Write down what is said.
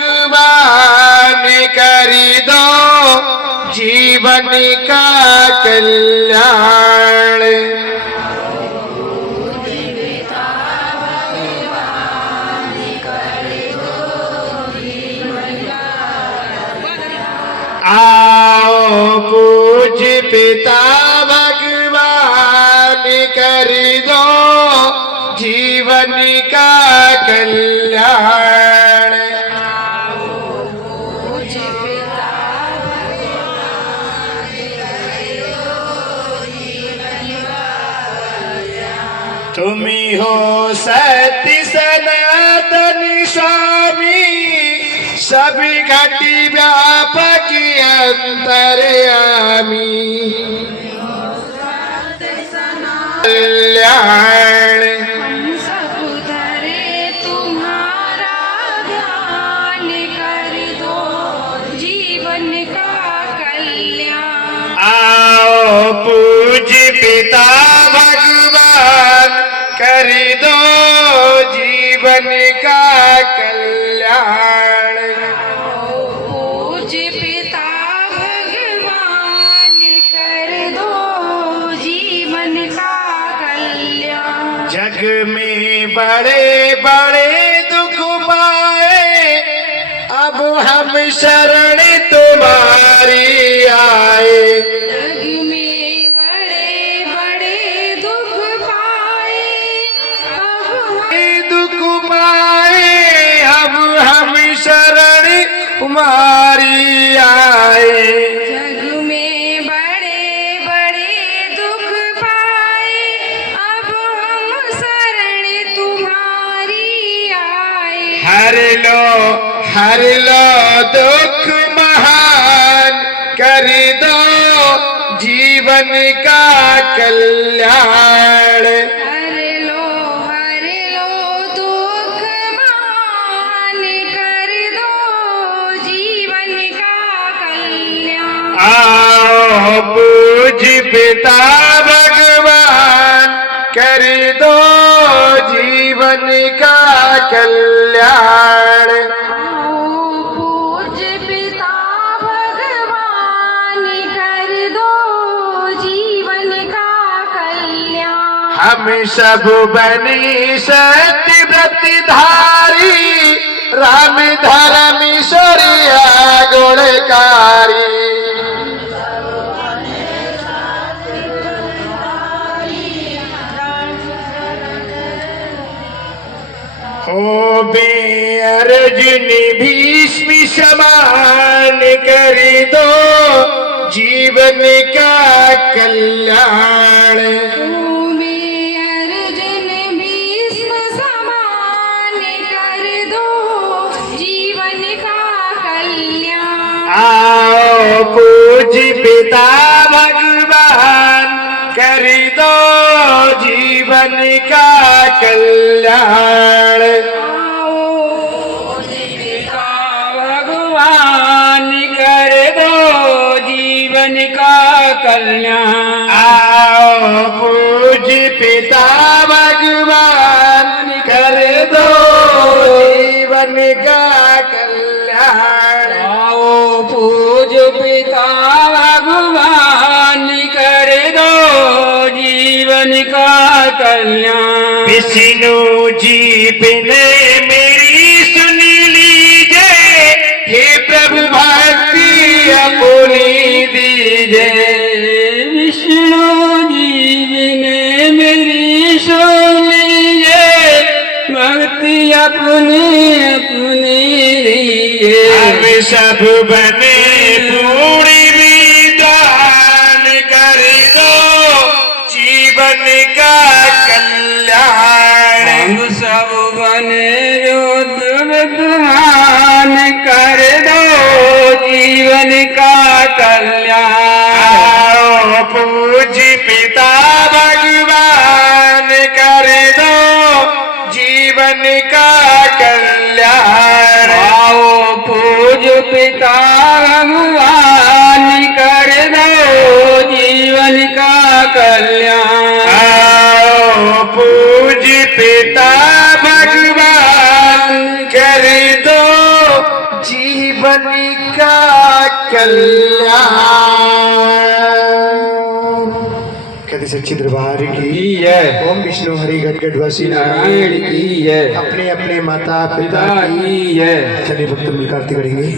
भगवान कर दो जीवन का कल्याण। आओ पूज्य पिता भगवान कर दो जीवन का कल्याण। तुम ही हो सत्य सनातन स्वामी, सभी घटी व्यापक अंतर्यामी। कल्याण हम सब धरे तुम्हारा ध्यान कर दो जीवन का कल्याण। आओ पूज्य पिता भगवान कर दो जीवन का कल्याण। पूज्य पिता भगवान कर दो जीवन का कल्याण। जग में बड़े बड़े दुख पाए, अब हम शरण तुम्हारी आए। जग में बड़े बड़े दुख पाए, दुख पाए अब हम शरण तुम्हारी आए। जग में बड़े बड़े दुख पाए, अब हम शरण तुम्हारी आए। हर लो दुख महान कर दो जीवन का कल्याण। हर लो दुख मान कर दो जीवन का कल्याण। आओ पूज्य पिता भगवान कर दो जीवन का कल्याण। पूज्य पिता भगवान कर दो जीवन का कल्याण। हम सब बने सत्य व्रतधारी, राम धर्म ईश्वरिया गुणकारी। हो बे अर्जुन भीष्म समान कर दो जीवन का कल्याण। तुम्हें अर्जुन भीष्म समान कर दो जीवन का कल्याण। आओ पूज्य पिता भगवान कर दो जीवन का कल्याण। भगवान कर दो जीवन का कल्याण। आओ पूज्य पिता भगवान कर दो जीवन का कल्याण। आओ पूज्य पिता भगवान कर दो जीवन का कल्याण। विष्णु जी बिने मेरी सुन लीजिए, हे प्रभु भक्ति अपनी दीजिए। विष्णु जी ने मेरी सुन लीजिए, भक्ति अपनी लिए। हम सब बने पूरी विधान कर दो जीवन का कल्याण। हम सब बने युद्ध विद्वान कर दो जीवन का कल्याण। आओ पूज्य पिता भगवान कर दो जीवन का कल्याण। आओ पूज्य पिता भगवान कर दो जीवन का कल्याण। आओ पूज्य पिता भगवान कर दो जीवन का कल्याण। कहते सच्ची दरबार की जय। ओम विष्णु हरि गढ़वासी नारायण की जय। अपने अपने माता पिता पिता की जय। चलिए भक्त मिलकर आरती करेंगे।